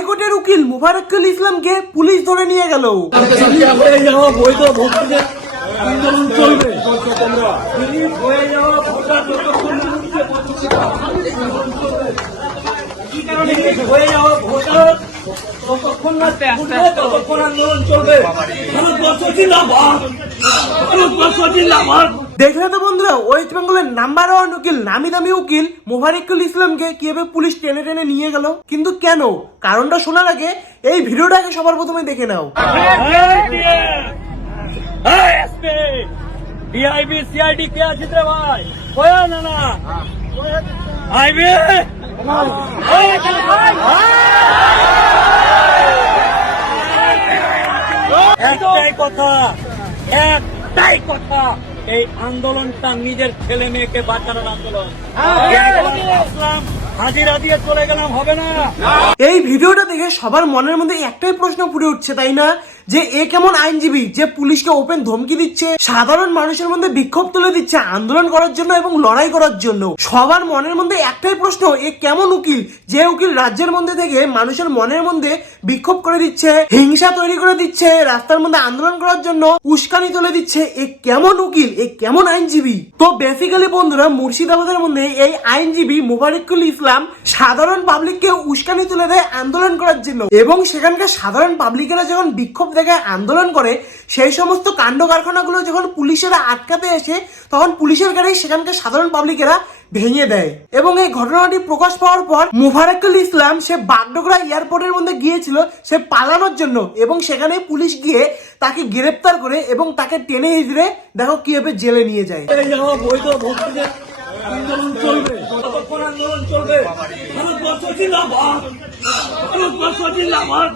হাইকোর্টের উকিল মোবারকুল ইসলামকে পুলিশ ধরে নিয়ে গেল। দেখলে তো বন্ধুরা, ওয়েস্ট বেঙ্গলের নাম্বার 1 উকিল, নামি দামি উকিল মোবারকুল ইসলামকে কিভাবে পুলিশ টেনে টেনে নিয়ে গেল। কিন্তু কেন, কারণটা শোনার আগে এই ভিডিওটাকে সবার প্রথমে দেখে নাও। ডিআইবি সিআইডি কে আছিস রে ভাই? কয়া না না আইবি একটাই কথা, এই আন্দোলনটা নিজের ছেলে মেয়েকে বাঁচানোর আন্দোলন। হাজিরা দিয়ে চলে গেলাম হবে না। এই ভিডিওটা দেখে সবার মনের মধ্যে একটাই প্রশ্ন ফুটে উঠছে, তাই না, যে এ কেমন আইনজীবী যে পুলিশকে ওপেন ধমকি দিচ্ছে, সাধারণ মানুষের মধ্যে বিক্ষোভ তুলে দিচ্ছে আন্দোলন করার জন্য এবং লড়াই করার জন্য। সবার মনের মধ্যে একটাই প্রশ্ন, এ কেমন উকিল যে উকিল রাজ্যের মধ্যে থেকে মানুষের মনের মধ্যে বিক্ষোভ করে দিচ্ছে, হিংসা তৈরি করে দিচ্ছে, রাস্তার মধ্যে আন্দোলন করার জন্য উস্কানি তুলে দিচ্ছে। এ কেমন উকিল, এ কেমন আইনজীবী? তো বেসিক্যালি বন্ধুরা, মুর্শিদাবাদের মধ্যে এই আইনজীবী মোবারকুল ইসলাম সাধারণ পাবলিককে উস্কানি তুলে দেয় আন্দোলন করার জন্য, এবং সেখানকার সাধারণ পাবলিকেরা যখন বিক্ষোভ দেখায় আন্দোলন করে, সেই সমস্ত কাণ্ড কারখানাগুলো যখন পুলিশেরা আটকাতে আসে, তখন পুলিশের গাড়ি সেখানকার সাধারণ পাবলিকেরা ভেঙে দেয়। এবং এই ঘটনাটি প্রকাশ পাওয়ার পর মোবারকুল ইসলাম সে বাগডোগরা এয়ারপোর্টের মধ্যে গিয়েছিল সে পালানোর জন্য, এবং সেখানে পুলিশ গিয়ে তাকে গ্রেফতার করে এবং তাকে টেনে হিজড়ে দেখো কিভাবে জেলে নিয়ে যায়। আন্দোলন চলবে, কতক্ষণ আন্দোলন চলবে? ভারতবর্ষ জিন্দাবাদ, ভারতবর্ষ জিন্দাবাদ।